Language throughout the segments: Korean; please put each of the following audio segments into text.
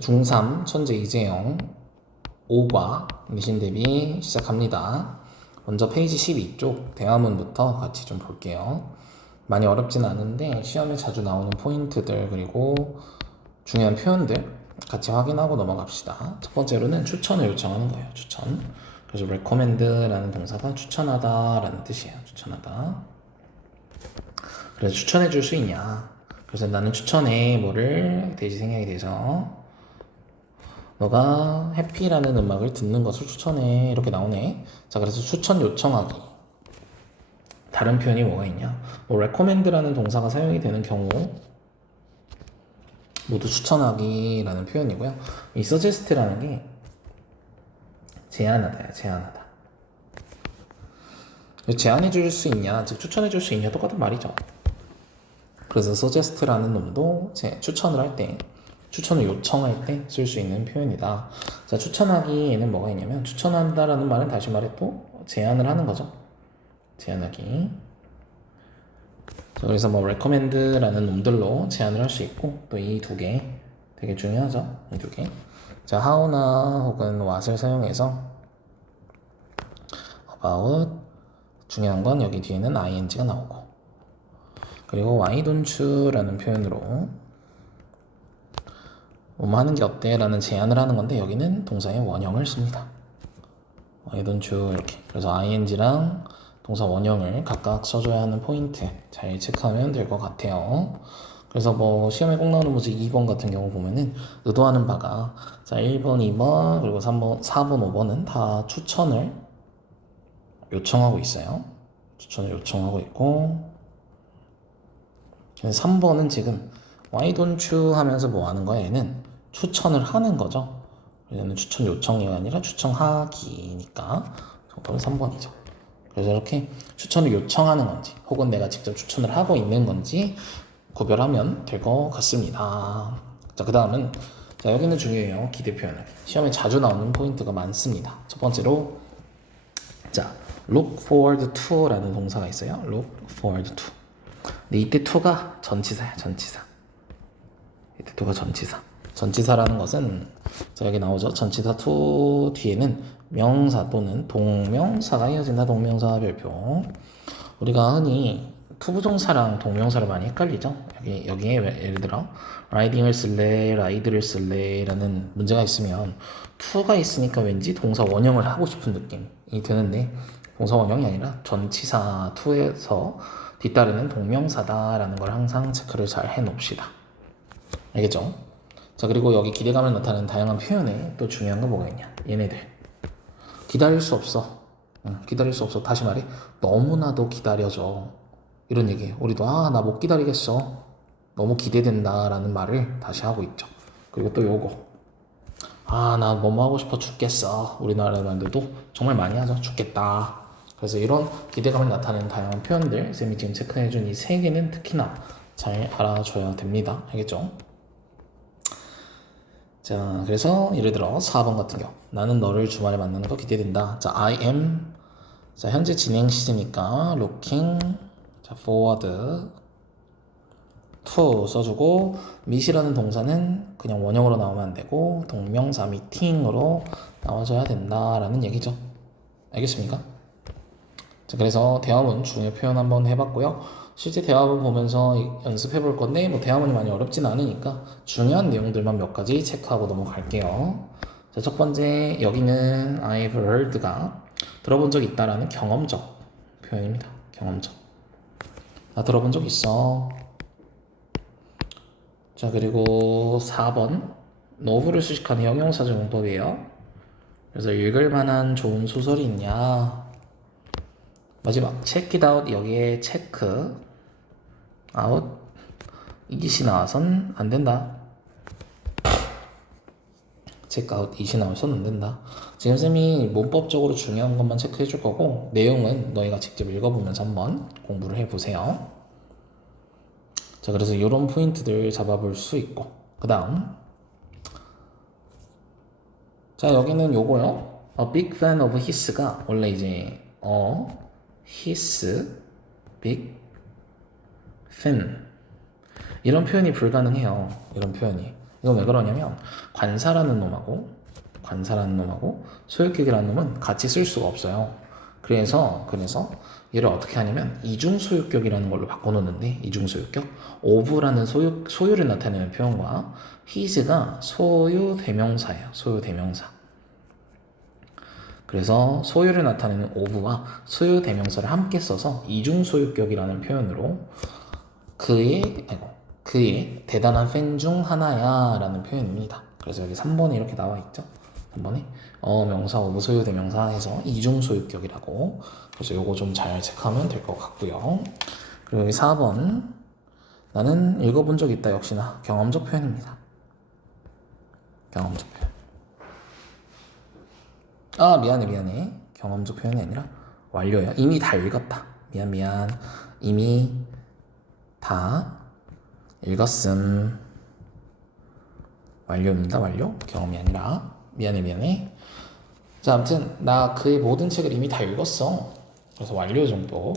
중3 천재 이재영 5과 미신 대비 시작합니다. 먼저 페이지 12쪽 대화문부터 같이 좀 볼게요. 많이 어렵진 않은데 시험에 자주 나오는 포인트들 그리고 중요한 표현들 같이 확인하고 넘어갑시다. 첫 번째로는 추천을 요청하는 거예요. 추천. 그래서 recommend라는 동사가 추천하다 라는 뜻이에요. 추천하다. 그래서 추천해 줄 수 있냐. 그래서 나는 추천해 뭐를 돼지 생략이 돼서 너가 해피라는 음악을 듣는 것을 추천해 이렇게 나오네. 자, 그래서 추천 요청하기. 다른 표현이 뭐가 있냐? 뭐 recommend라는 동사가 사용이 되는 경우 모두 추천하기라는 표현이고요. 이 suggest라는 게 제안하다야, 제안하다. 제안해 줄 수 있냐, 즉 추천해 줄 수 있냐 똑같은 말이죠. 그래서 suggest라는 놈도 추천을 할 때, 추천을 요청할 때 쓸 수 있는 표현이다. 자, 추천하기에는 뭐가 있냐면 추천한다라는 말은 다시 말해 또 제안을 하는 거죠. 제안하기. 자, 그래서 뭐 recommend라는 놈들로 제안을 할 수 있고 또 이 두 개 되게 중요하죠. 이 두 개. 자, how나 혹은 what을 사용해서 about 중요한 건 여기 뒤에는 ing가 나오고 그리고 why don't you라는 표현으로 뭐 하는 게 어때? 라는 제안을 하는 건데 여기는 동사의 원형을 씁니다. why don't you 이렇게. 그래서 ing랑 동사 원형을 각각 써줘야 하는 포인트 잘 체크하면 될 것 같아요. 그래서 뭐 시험에 꼭 나오는 문제 2번 같은 경우 보면은 의도하는 바가 자 1번, 2번 그리고 3번, 4번, 5번은 다 추천을 요청하고 있어요. 추천을 요청하고 있고 3번은 지금 why don't you 하면서 뭐 하는 거야? 얘는 추천을 하는 거죠. 얘는 추천 요청이 아니라 추천하기니까 정답은 3번이죠. 그래서 이렇게 추천을 요청하는 건지 혹은 내가 직접 추천을 하고 있는 건지 구별하면 될 것 같습니다. 자, 그 다음은 자 여기는 중요해요. 기대 표현을. 시험에 자주 나오는 포인트가 많습니다. 첫 번째로 자 look forward to 라는 동사가 있어요. look forward to. 근데 이때 to가 전치사야. 전치사. 이때 to가 전치사. 전치사라는 것은 자 여기 나오죠. 전치사 to 뒤에는 명사 또는 동명사가 이어진다. 동명사 별표. 우리가 흔히 투부정사랑 동명사를 많이 헷갈리죠. 여기에 예를 들어 riding을 쓸래, ride를 쓸래 라는 문제가 있으면 to가 있으니까 왠지 동사 원형을 하고 싶은 느낌이 드는데 동사 원형이 아니라 전치사 to에서 뒤따르는 동명사다라는 걸 항상 체크를 잘 해놓읍시다. 알겠죠? 자, 그리고 여기 기대감을 나타내는 다양한 표현에 또 중요한 건 뭐가 있냐? 얘네들 기다릴 수 없어. 기다릴 수 없어. 다시 말해 너무나도 기다려져. 이런 얘기예요. 우리도 나 못 기다리겠어. 너무 기대된다 라는 말을 다시 하고 있죠. 그리고 또 요거 나 뭐뭐 하고 싶어 죽겠어. 우리나라 말들도 정말 많이 하죠. 죽겠다. 그래서 이런 기대감을 나타내는 다양한 표현들 쌤이 지금 체크해준 이 세 개는 특히나 잘 알아줘야 됩니다. 알겠죠? 자, 그래서 예를 들어 4번 같은 경우 나는 너를 주말에 만나는 거 기대된다. 자, I am 자 현재 진행 시제니까 looking 자 forward to 써주고 meet이라는 동사는 그냥 원형으로 나오면 안 되고 동명사 meeting으로 나와줘야 된다라는 얘기죠. 알겠습니까? 자, 그래서 대화문 중요 표현 한번 해봤고요. 실제 대화문 보면서 연습해 볼 건데 뭐 대화문이 많이 어렵진 않으니까 중요한 내용들만 몇 가지 체크하고 넘어갈게요. 자, 첫 번째 여기는 I've heard가 들어본 적 있다라는 경험적 표현입니다. 경험적. 나 들어본 적 있어. 자, 그리고 4번 노브를 수식하는 형용사적 용법이에요. 그래서 읽을 만한 좋은 소설이 있냐. 마지막 check it out 여기에 check out 이것이 나와선 안 된다. check out 이것이 나와선 안 된다. 지금 쌤이 문법적으로 중요한 것만 체크해 줄 거고 내용은 너희가 직접 읽어보면서 한번 공부를 해보세요. 자, 그래서 이런 포인트들 잡아볼 수 있고 그 다음 자 여기는 요거요. A big fan of his가 원래 이제 his big fan 이런 표현이 불가능해요. 이런 표현이 이건 왜 그러냐면 관사라는 놈하고 소유격이라는 놈은 같이 쓸 수가 없어요. 그래서 얘를 어떻게 하냐면 이중소유격이라는 걸로 바꿔놓는데, 이중소유격 of라는 소유를 나타내는 표현과 his가 소유대명사예요. 소유대명사. 그래서 소유를 나타내는 of와 소유대명사를 함께 써서 이중소유격이라는 표현으로 그의 대단한 팬 중 하나야 라는 표현입니다. 그래서 여기 3번에 이렇게 나와 있죠. 3번에 명사, of, 소유대명사 해서 이중소유격이라고. 그래서 요거 좀 잘 체크하면 될 것 같고요. 그리고 여기 4번, 나는 읽어본 적 있다. 역시나 경험적 표현입니다. 경험적 표현. 아, 미안해. 경험적 표현이 아니라 완료예요. 이미 다 읽었다. 미안. 이미 다 읽었음. 완료입니다. 완료. 경험이 아니라. 미안해. 자, 아무튼 나 그의 모든 책을 이미 다 읽었어. 그래서 완료 정도.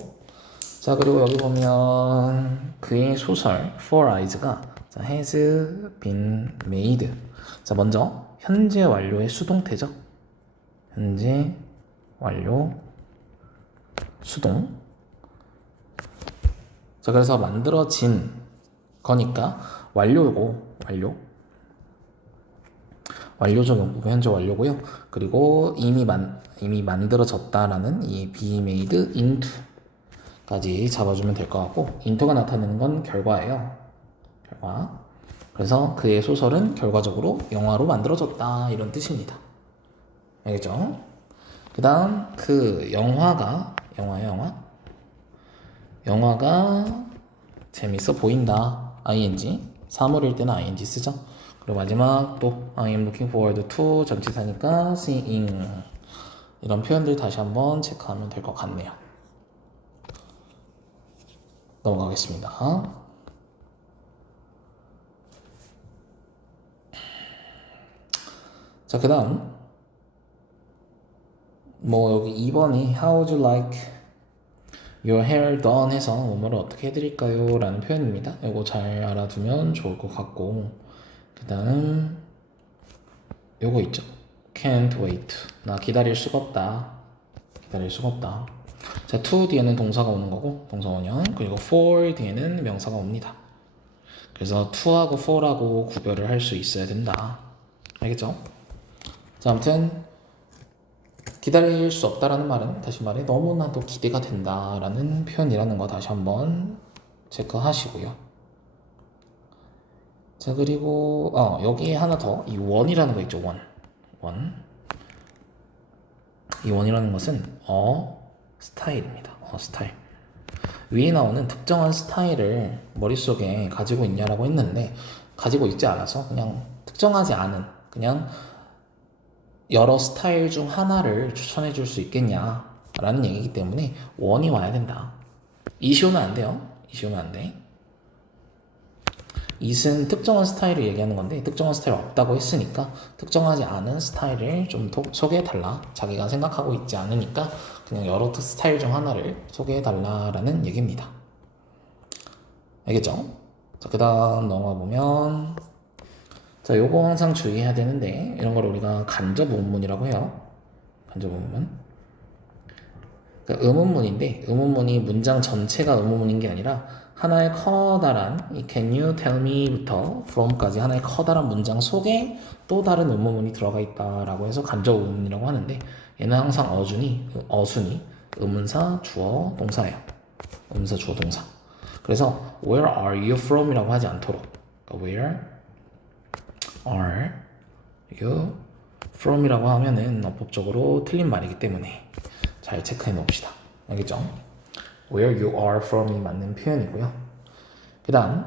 자, 그리고 여기 보면 그의 소설 Four Eyes가 has been made. 자, 먼저 현재 완료의 수동태죠. 현재 완료 수동. 자, 그래서 만들어진 거니까 완료고, 완료적 용법은 현재 완료고요. 그리고 이미 만들어졌다라는 이 be made into까지 잡아주면 될 것 같고, into가 나타내는 건 결과예요. 결과. 그래서 그의 소설은 결과적으로 영화로 만들어졌다, 이런 뜻입니다. 알겠죠? 그 다음 그 영화가 재밌어 보인다. ing. 사물일 때는 ing 쓰죠. 그리고 마지막 또 I am looking forward to 전치사니까 seeing. 이런 표현들 다시 한번 체크하면 될 것 같네요. 넘어가겠습니다. 자, 그 다음 여기 2번이 How would you like your hair done 해서 뭐뭐를 어떻게 해드릴까요? 라는 표현입니다. 이거 잘 알아두면 좋을 것 같고, 그 다음 요거 있죠. Can't wait. 나 기다릴 수가 없다. 자, to 뒤에는 동사가 오는 거고, 동사 원형. 그리고 for 뒤에는 명사가 옵니다. 그래서 to하고 for하고 구별을 할 수 있어야 된다. 알겠죠? 자, 아무튼 기다릴 수 없다라는 말은, 다시 말해, 너무나도 기대가 된다라는 표현이라는 거 다시 한번 체크하시고요. 자, 그리고 여기에 하나 더, 이 원이라는 거 있죠. 원. 이 원이라는 것은 스타일입니다. 스타일. 위에 나오는 특정한 스타일을 머릿속에 가지고 있냐라고 했는데, 가지고 있지 않아서 그냥 특정하지 않은, 그냥 여러 스타일 중 하나를 추천해 줄 수 있겠냐 라는 얘기이기 때문에 원이 와야 된다. 이시 오면 안 돼요. 안 돼. it은 특정한 스타일을 얘기하는 건데, 특정한 스타일 없다고 했으니까 특정하지 않은 스타일을 좀 소개해달라. 자기가 생각하고 있지 않으니까 그냥 여러 스타일 중 하나를 소개해달라라는 얘기입니다. 알겠죠? 자, 그 다음 넘어가 보면, 자, 요거 항상 주의해야 되는데, 이런 걸 우리가 간접 의문문이라고 해요. 간접 의문문. 그러니까 의문문인데, 의문문이 문장 전체가 의문문인 게 아니라 하나의 커다란 이 can you tell me부터 from까지 하나의 커다란 문장 속에 또 다른 의문문이 들어가 있다라고 해서 간접 의문문이라고 하는데, 얘는 항상 어순이 의문사, 주어, 동사예요. 의문사, 주어, 동사. 그래서 where are you from 이라고 하지 않도록, 그러니까 where are you from 이라고 하면은 어법적으로 틀린 말이기 때문에 잘 체크해 놓읍시다. 알겠죠? where you are from이 맞는 표현이고요. 그 다음,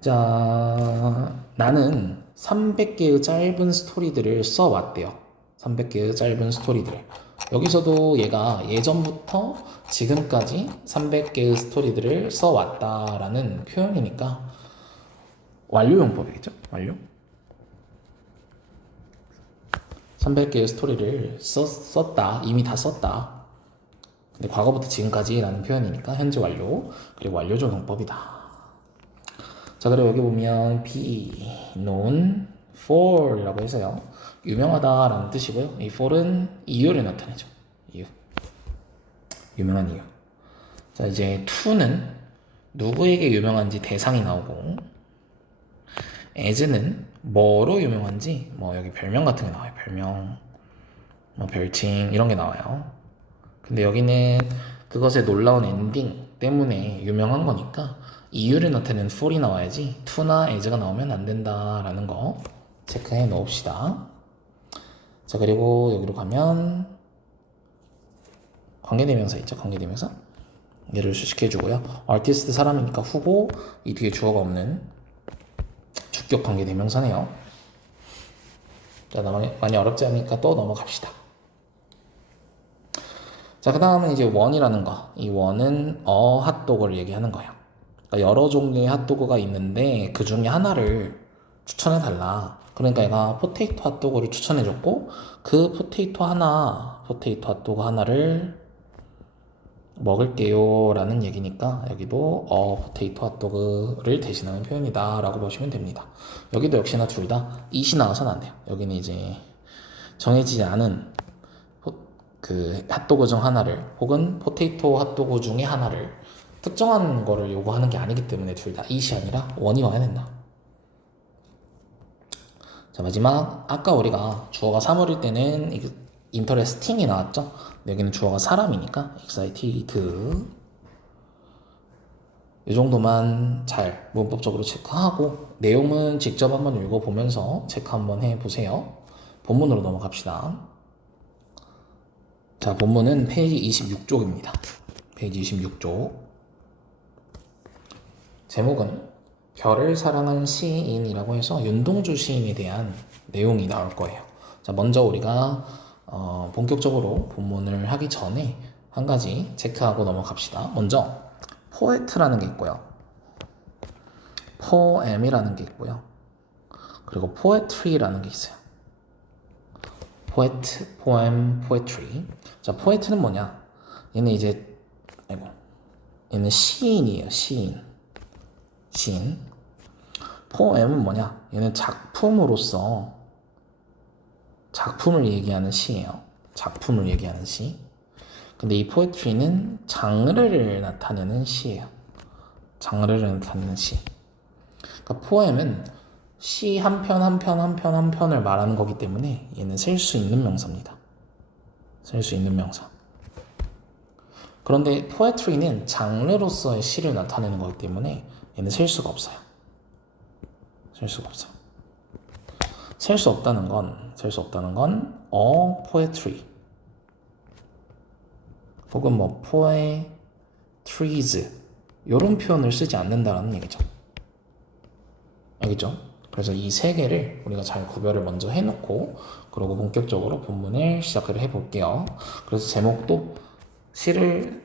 자, 나는 300개의 짧은 스토리들을 써왔대요. 300개의 짧은 스토리들을. 여기서도 얘가 예전부터 지금까지 300개의 스토리들을 써왔다라는 표현이니까 완료용법이겠죠? 완료. 300개의 스토리를 썼다. 이미 다 썼다. 근데 과거부터 지금까지라는 표현이니까 현재 완료. 그리고 완료적 용법이다. 자, 그리고 여기 보면 be known for이라고 해서요. 유명하다라는 뜻이고요. 이 for은 이유를 나타내죠. 이유. 유명한 이유. 자, 이제 to는 누구에게 유명한지 대상이 나오고, as는 뭐로 유명한지, 뭐 여기 별명 같은 게 나와요. 별명, 뭐 별칭 이런 게 나와요. 근데 여기는 그것의 놀라운 엔딩 때문에 유명한 거니까 이유를 나타내는 for이 나와야지 to나 as가 나오면 안 된다라는 거 체크해 놓읍시다. 자, 그리고 여기로 가면 관계대명사 있죠. 관계대명사 얘를 수식해주고요. artist 사람이니까 후보, 이 뒤에 주어가 없는 주격 관계대명사네요. 자, 많이 어렵지 않으니까 또 넘어갑시다. 자, 그 다음은 이제 원이라는 거. 이 원은 핫도그를 얘기하는 거예요. 그러니까 여러 종류의 핫도그가 있는데 그 중에 하나를 추천해 달라. 그러니까 얘가 포테이토 핫도그를 추천해 줬고 그 포테이토 핫도그 하나를 먹을게요 라는 얘기니까 여기도 포테이토 핫도그를 대신하는 표현이다 라고 보시면 됩니다. 여기도 역시나 둘 다 it이 나와서는 안 돼요. 여기는 이제 정해지지 않은 그 핫도그 중 하나를 혹은 포테이토 핫도그 중에 하나를 특정한 거를 요구하는 게 아니기 때문에 둘 다 it이 아니라 원이 와야 된다. 자, 마지막 아까 우리가 주어가 사물일 때는 interesting이 나왔죠. 여기는 주어가 사람이니까 excited 이 정도만 잘 문법적으로 체크하고 내용은 직접 한번 읽어보면서 체크 한번 해보세요. 본문으로 넘어갑시다. 자, 본문은 페이지 26쪽입니다. 페이지 26쪽. 제목은 별을 사랑한 시인이라고 해서 윤동주 시인에 대한 내용이 나올 거예요. 자, 먼저 우리가 본격적으로 본문을 하기 전에 한 가지 체크하고 넘어갑시다. 먼저 poet라는 게 있고요. poem이라는 게 있고요. 그리고 poetry라는 게 있어요. poet, poem, poetry. 자, poet는 뭐냐? 얘는 이제 얘는 시인이에요. 시인. poem은 뭐냐? 얘는 작품으로서 작품을 얘기하는 시예요. 작품을 얘기하는 시. 근데 이 poetry는 장르를 나타내는 시예요. 장르를 나타내는 시. 그러니까 poem은 시 한 편 한 편을 말하는 거기 때문에 얘는 쓸 수 있는 명사입니다. 쓸 수 있는 명사. 그런데 poetry는 장르로서의 시를 나타내는 거기 때문에 얘는 쓸 수가 없어요. 쓸 수가 없어요. 셀 수 없다는 건 poetry 혹은 뭐 poetries 이런 표현을 쓰지 않는다는 얘기죠. 알겠죠? 그래서 이 세 개를 우리가 잘 구별을 먼저 해놓고 그러고 본격적으로 본문을 시작을 해볼게요. 그래서 제목도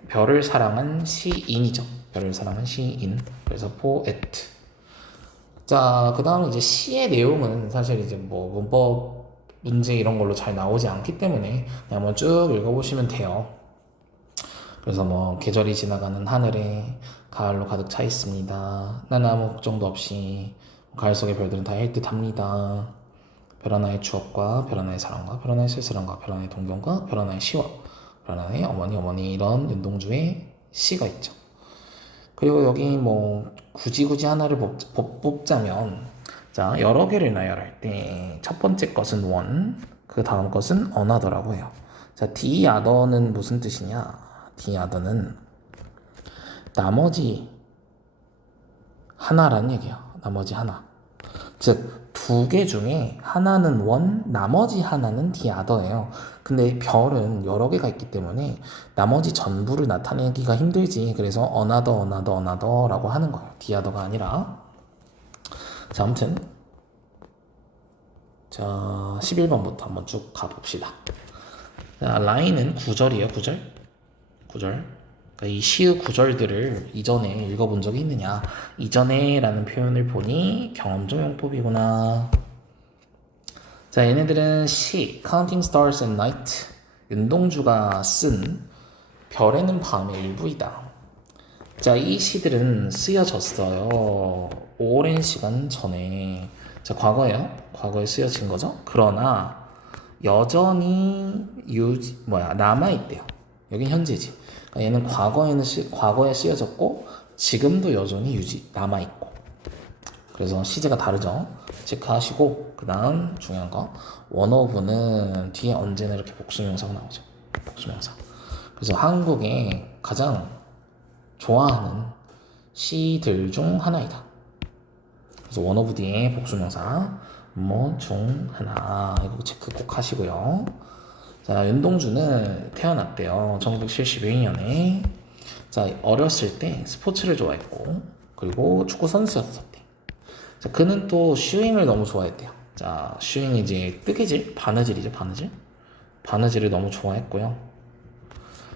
별을 사랑한 시인이죠. 별을 사랑한 시인. 그래서 poet. 자, 그 다음에 이제 시의 내용은 사실 이제 뭐 문법 문제 이런 걸로 잘 나오지 않기 때문에 그냥 한번 쭉 읽어보시면 돼요. 그래서 뭐 계절이 지나가는 하늘에 가을로 가득 차 있습니다. 나는 아무 걱정도 없이 가을 속의 별들은 다 헬듯합니다. 별 하나의 추억과 별 하나의 사랑과 별 하나의 쓸쓸함과 별 하나의 동경과 별 하나의 시와 별 하나의 어머니 이런 윤동주의 시가 있죠. 그리고 여기 뭐 굳이 하나를 뽑자면 자, 여러 개를 나열할 때 첫 번째 것은 one, 그 다음 것은 another라고 해요. 자, the other는 무슨 뜻이냐? the other는 나머지 하나라는 얘기예요. 나머지 하나. 즉, 두 개 중에 하나는 one, 나머지 하나는 the other예요. 근데 별은 여러 개가 있기 때문에 나머지 전부를 나타내기가 힘들지. 그래서 another라고 하는 거예요. the other가 아니라. 자, 아무튼 자, 11번부터 한번 쭉 가봅시다. 자, 라인은 9절이에요. 9절. 그러니까 이 시의 구절들을 이전에 읽어본 적이 있느냐? 이전에 라는 표현을 보니 경험적 용법이구나. 자, 얘네들은 시 Counting Stars at Night 윤동주가 쓴 별에는 밤의 일부이다. 자, 이 시들은 쓰여졌어요. 오랜 시간 전에. 자, 과거예요. 과거에 쓰여진 거죠. 그러나 여전히 남아있대요. 여긴 현재지. 그러니까 얘는 과거에 쓰여졌고 지금도 여전히 남아있고. 그래서 시제가 다르죠. 체크하시고 그 다음 중요한 거 원어브는 뒤에 언제나 이렇게 복수명사가 나오죠. 복수명사. 그래서 한국에 가장 좋아하는 시들 중 하나이다. 그래서 원어브 뒤에 복수명사 뭐 중 하나 이거 체크 꼭 하시고요. 자, 윤동주는 태어났대요. 1971년에. 자, 어렸을 때 스포츠를 좋아했고 그리고 축구 선수였었대. 자, 그는 또 슈잉을 너무 좋아했대요. 자, 슈잉이 이제 뜨개질, 바느질이죠, 바느질. 바느질을 너무 좋아했고요.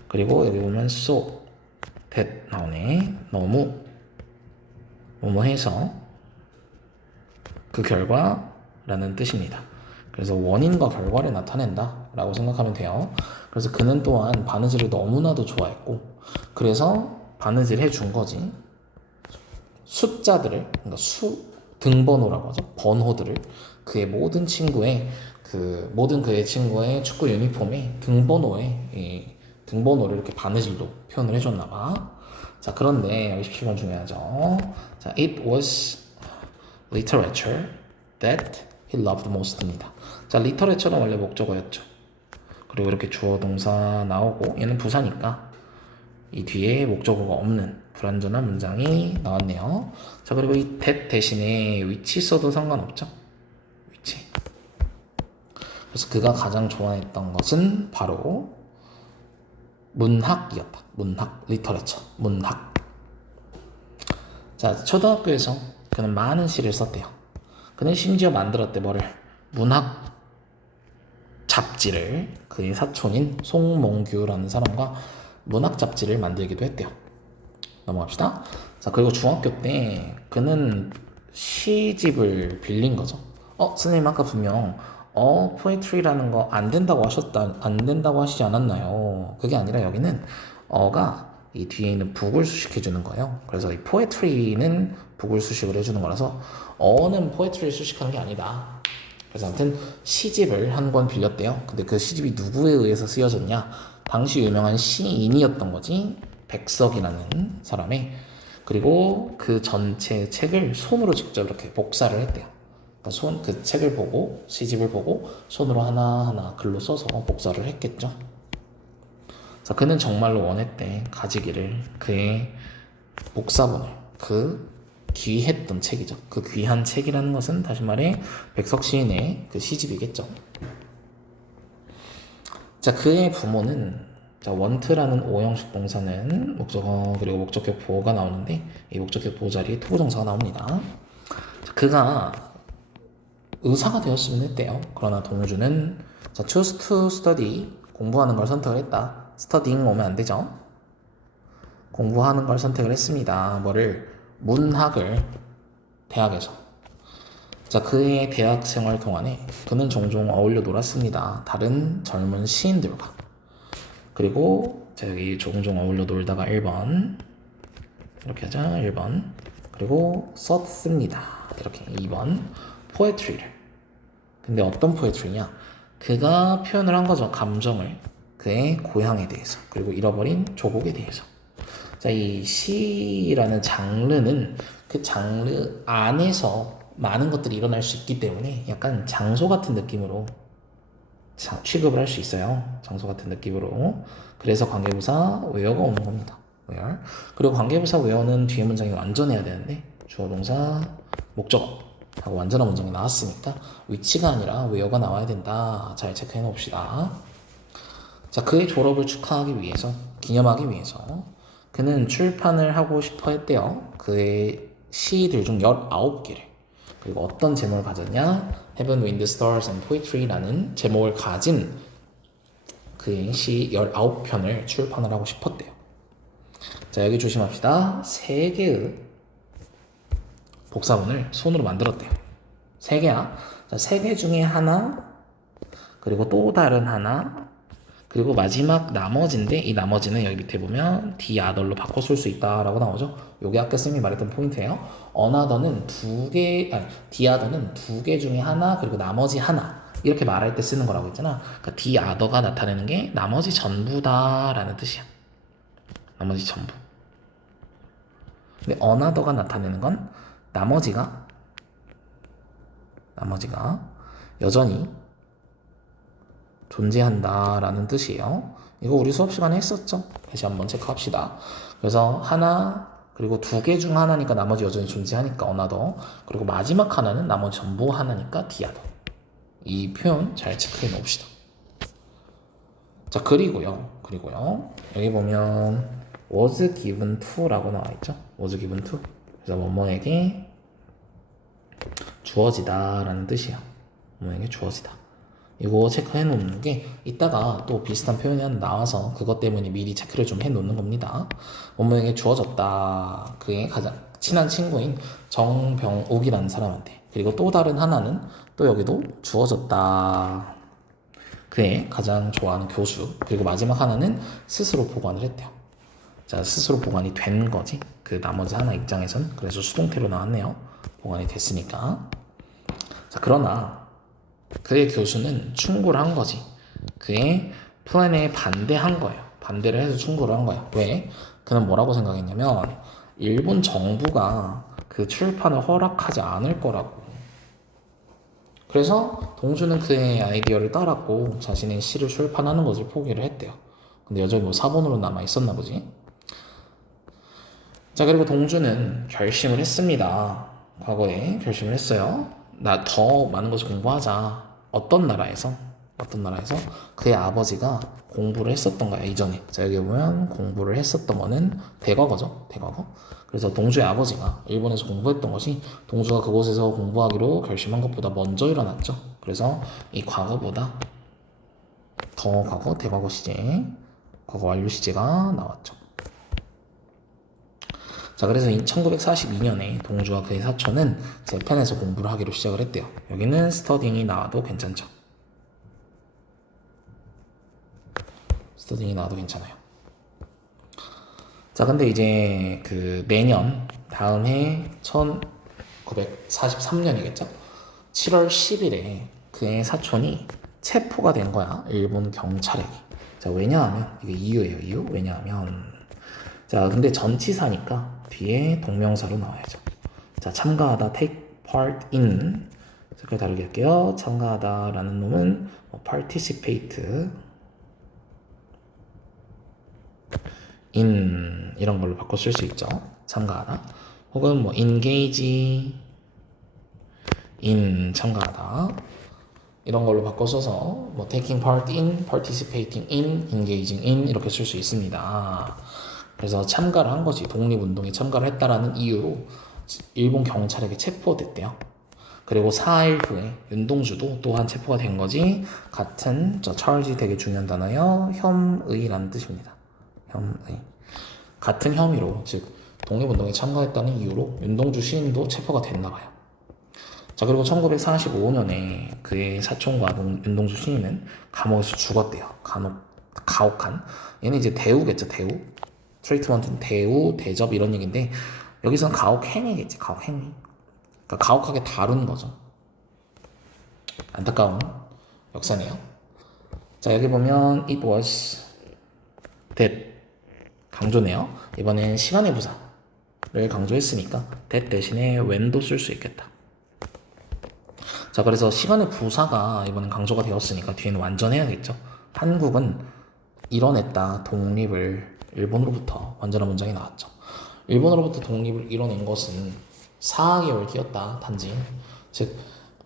그리고 여기 보면 so that 나오네. 너무 뭐뭐 해서 그 결과라는 뜻입니다. 그래서 원인과 결과를 나타낸다 라고 생각하면 돼요. 그래서 그는 또한 바느질을 너무나도 좋아했고 그래서 바느질 해준 거지. 숫자들을 그러니까 등번호라고 하죠. 번호들을 그의 모든 친구의 축구 유니폼에 등번호를 이렇게 바느질로 표현을 해줬나봐. 자, 그런데 여기 17번 중요하죠. 자, it was literature that he loved most입니다. 자, literature는 원래 목적어였죠. 그리고 이렇게 주어 동사 나오고 얘는 부사니까 이 뒤에 목적어가 없는 불완전한 문장이 나왔네요. 자, 그리고 이 that 대신에 위치 써도 상관없죠. 위치. 그래서 그가 가장 좋아했던 것은 바로 문학이었다. 문학, 리터레처, 문학. 자, 초등학교에서 그는 많은 시를 썼대요. 그는 심지어 만들었대. 뭐를? 문학 잡지를 그의 사촌인 송몽규라는 사람과 문학 잡지를 만들기도 했대요. 넘어갑시다. 자, 그리고 중학교 때 그는 시집을 빌린 거죠. 선생님 아까 분명 포에트리라는 거 안 된다고 하시지 않았나요? 그게 아니라 여기는 어가 이 뒤에 있는 북을 수식해 주는 거예요. 그래서 이 포에트리는 북을 수식을 해주는 거라서 어는 포에트리를 수식하는 게 아니다. 그래서 아무튼 시집을 한 권 빌렸대요. 근데 그 시집이 누구에 의해서 쓰여졌냐? 당시 유명한 시인이었던 거지. 백석이라는 사람의. 그리고 그 전체 책을 손으로 직접 이렇게 복사를 했대요. 그러니까 그 책을 보고 시집을 보고 손으로 하나하나 글로 써서 복사를 했겠죠. 자, 그는 정말로 원했대. 가지기를. 그의 복사본을. 그 귀했던 책이죠. 그 귀한 책이라는 것은 다시 말해 백석 시인의 그 시집이겠죠. 자, 그의 부모는 want라는 오형식 동사는 목적어 그리고 목적격 보호가 나오는데 이 목적격 보호 자리에 투부정사가 나옵니다. 자, 그가 의사가 되었으면 했대요. 그러나 동주는 choose to study 공부하는 걸 선택을 했다. studying 오면 안 되죠. 공부하는 걸 선택을 했습니다. 문학을 대학에서. 자, 그의 대학 생활 동안에 그는 종종 어울려 놀았습니다. 다른 젊은 시인들과. 그리고 여기 종종 어울려 놀다가 1번 이렇게 하자. 1번 그리고 썼습니다. 이렇게 2번 포에트리를. 근데 어떤 포에트리냐? 그가 표현을 한 거죠. 감정을. 그의 고향에 대해서 그리고 잃어버린 조국에 대해서. 자, 이 시라는 장르는 그 장르 안에서 많은 것들이 일어날 수 있기 때문에 약간 장소 같은 느낌으로 취급을 할 수 있어요. 장소 같은 느낌으로. 그래서 관계부사 where가 오는 겁니다. where. 그리고 관계부사 where는 뒤에 문장이 완전해야 되는데 주어 동사 목적어 하고 완전한 문장이 나왔으니까 위치가 아니라 where가 나와야 된다. 잘 체크해 놓읍시다. 자, 그의 졸업을 축하하기 위해서, 기념하기 위해서 그는 출판을 하고 싶어 했대요. 그의 시들 중 19개를. 그리고 어떤 제목을 가졌냐? Heaven, Wind, Stars and Poetry라는 제목을 가진 그의 시 19편을 출판을 하고 싶었대요. 자, 여기 조심합시다. 3개의 복사본을 손으로 만들었대요. 3개야. 자, 3개 중에 하나, 그리고 또 다른 하나, 그리고 마지막 나머지인데 이 나머지는 여기 밑에 보면 the other로 바꿔 쓸 수 있다라고 나오죠. 요게 아까 쌤이 말했던 포인트예요. another는 the other는 두 개 중에 하나 그리고 나머지 하나 이렇게 말할 때 쓰는 거라고 했잖아. 그러니까 the other가 나타내는 게 나머지 전부다라는 뜻이야. 나머지 전부. 근데 another가 나타내는 건 나머지가 여전히 존재한다라는 뜻이에요. 이거 우리 수업 시간에 했었죠? 다시 한번 체크합시다. 그래서 하나 그리고 두 개 중 하나니까 나머지 여전히 존재하니까 another 그리고 마지막 하나는 나머지 전부 하나니까 the other. 이 표현 잘 체크해 놓읍시다. 자 그리고요 여기 보면 was given to라고 나와 있죠. was given to. 그래서 뭐뭐에게 주어지다 라는 뜻이에요. 뭐뭐에게 주어지다. 이거 체크해 놓는 게 이따가 또 비슷한 표현이 하나 나와서 그것 때문에 미리 체크를 좀 해 놓는 겁니다. 뭐뭐에게 주어졌다. 그의 가장 친한 친구인 정병옥이라는 사람한테. 그리고 또 다른 하나는 또 여기도 주어졌다. 그의 가장 좋아하는 교수. 그리고 마지막 하나는 스스로 보관을 했대요. 자, 스스로 보관이 된 거지. 그 나머지 하나 입장에선. 그래서 수동태로 나왔네요. 보관이 됐으니까. 자, 그러나 그의 교수는 충고를 한 거지. 그의 플랜에 반대한 거예요. 반대를 해서 충고를 한 거예요. 왜? 그는 뭐라고 생각했냐면 일본 정부가 그 출판을 허락하지 않을 거라고. 그래서 동주는 그의 아이디어를 따랐고 자신의 시를 출판하는 것을 포기를 했대요. 근데 여전히 뭐 사본으로 남아 있었나 보지. 자 그리고 동주는 결심을 했습니다. 과거에 결심을 했어요. 나 더 많은 것을 공부하자. 어떤 나라에서 그의 아버지가 공부를 했었던 거야 이전에. 자 여기 보면 공부를 했었던 거는 대과거죠. 대과거. 그래서 동주의 아버지가 일본에서 공부했던 것이 동주가 그곳에서 공부하기로 결심한 것보다 먼저 일어났죠. 그래서 이 과거보다 더 과거, 대과거 시제, 과거 완료 시제가 나왔죠. 자 그래서 1942년에 동주와 그의 사촌은 재팬에서 공부를 하기로 시작을 했대요. 여기는 스터딩이 나와도 괜찮죠. 스터딩이 나와도 괜찮아요. 자 근데 이제 그 내년 다음 해 1943년이겠죠. 7월 10일에 그의 사촌이 체포가 된 거야. 일본 경찰에게. 자 왜냐하면 이게 이유예요. 이유. 왜냐하면 자 근데 전치사니까 뒤에 동명사로 나와야죠. 자 참가하다 take part in 색깔 다르게 할게요. 참가하다 라는 놈은 participate in 이런 걸로 바꿔 쓸 수 있죠. 참가하다 혹은 뭐 engage in 참가하다 이런 걸로 바꿔 써서 뭐 taking part in, participating in, engaging in 이렇게 쓸 수 있습니다. 그래서 참가를 한 거지. 독립운동에 참가를 했다라는 이유로 일본 경찰에게 체포됐대요. 그리고 4일 후에 윤동주도 또한 체포가 된 거지. 같은 저 charge 되게 중요한 단어예요. 혐의라는 뜻입니다. 혐의. 같은 혐의로 즉 독립운동에 참가했다는 이유로 윤동주 시인도 체포가 됐나 봐요. 자 그리고 1945년에 그의 사촌과 윤동주 시인은 감옥에서 죽었대요. 가혹한. 얘는 이제 대우겠죠. 대우. 트리트먼트는 대우, 대접 이런 얘기인데 여기서는 가혹행위겠지. 가혹행위. 그러니까 가혹하게 다룬 거죠. 안타까운 역사네요. 자 여기 보면 it was that 강조네요. 이번엔 시간의 부사를 강조했으니까 that 대신에 when도 쓸 수 있겠다. 자 그래서 시간의 부사가 이번엔 강조가 되었으니까 뒤에는 완전해야겠죠. 한국은 이뤄냈다 독립을 일본으로부터 완전한 문장이 나왔죠. 일본으로부터 독립을 이뤄낸 것은 4개월 뒤였다. 단지 즉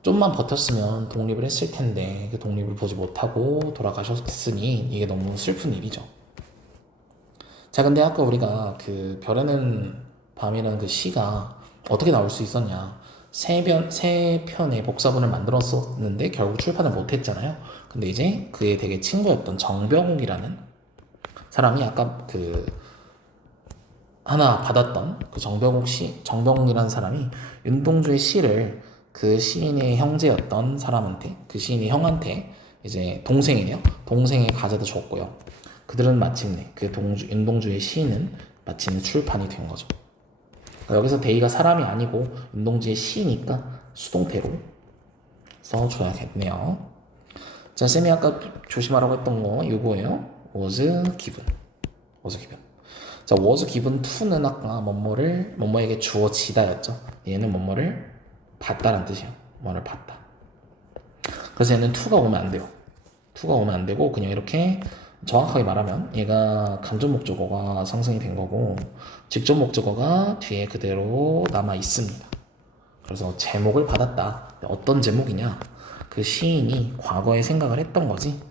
좀만 버텼으면 독립을 했을 텐데 그 독립을 보지 못하고 돌아가셨으니 이게 너무 슬픈 일이죠. 자 근데 아까 우리가 그 별에는 밤이라는 그 시가 어떻게 나올 수 있었냐. 세 편의 복사본을 만들었었는데 결국 출판을 못했잖아요. 근데 이제 그의 되게 친구였던 정병욱이라는 사람이 아까 그 하나 받았던 그 정병욱이라는 사람이 윤동주의 시를 그 시인의 형제였던 사람한테, 그 시인의 형한테 이제 동생이네요. 동생이 가져다 줬고요. 그들은 마침내 그 윤동주의 시는 마침내 출판이 된 거죠. 그러니까 여기서 데이가 사람이 아니고 윤동주의 시니까 수동태로 써줘야겠네요. 자, 쌤이 아까 조심하라고 했던 거 이거예요. was given. was given. 자, was given to는 아까 뭐뭐에게 주어지다였죠. 얘는 뭐뭐를 받다란 뜻이에요. 뭐를 받다. 그래서 얘는 to가 오면 안 돼요. to가 오면 안 되고 그냥 이렇게 정확하게 말하면 얘가 간접 목적어가 상승이 된 거고 직접 목적어가 뒤에 그대로 남아 있습니다. 그래서 제목을 받았다. 어떤 제목이냐? 그 시인이 과거에 생각을 했던 거지.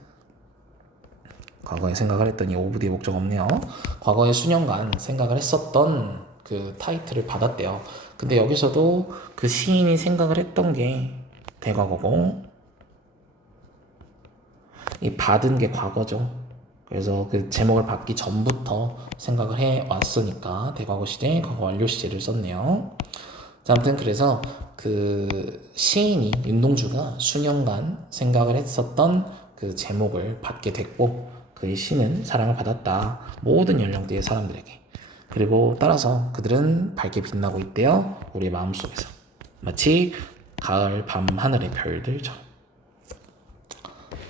과거에 생각을 했더니 오브 뒤에 목적 없네요. 과거에 수년간 생각을 했었던 그 타이틀을 받았대요. 근데 여기서도 그 시인이 생각을 했던 게 대과거고 이 받은 게 과거죠. 그래서 그 제목을 받기 전부터 생각을 해 왔으니까 대과거 시제, 과거 완료 시제를 썼네요. 자, 아무튼 그래서 그 시인이 윤동주가 수년간 생각을 했었던 그 제목을 받게 됐고 그의 시는 사랑을 받았다. 모든 연령대의 사람들에게. 그리고 따라서 그들은 밝게 빛나고 있대요. 우리의 마음속에서. 마치 가을 밤 하늘의 별들처럼.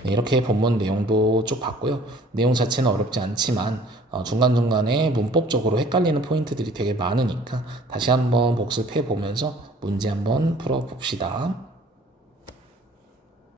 네, 이렇게 본문 내용도 쭉 봤고요. 내용 자체는 어렵지 않지만 중간중간에 문법적으로 헷갈리는 포인트들이 되게 많으니까 다시 한번 복습해 보면서 문제 한번 풀어봅시다.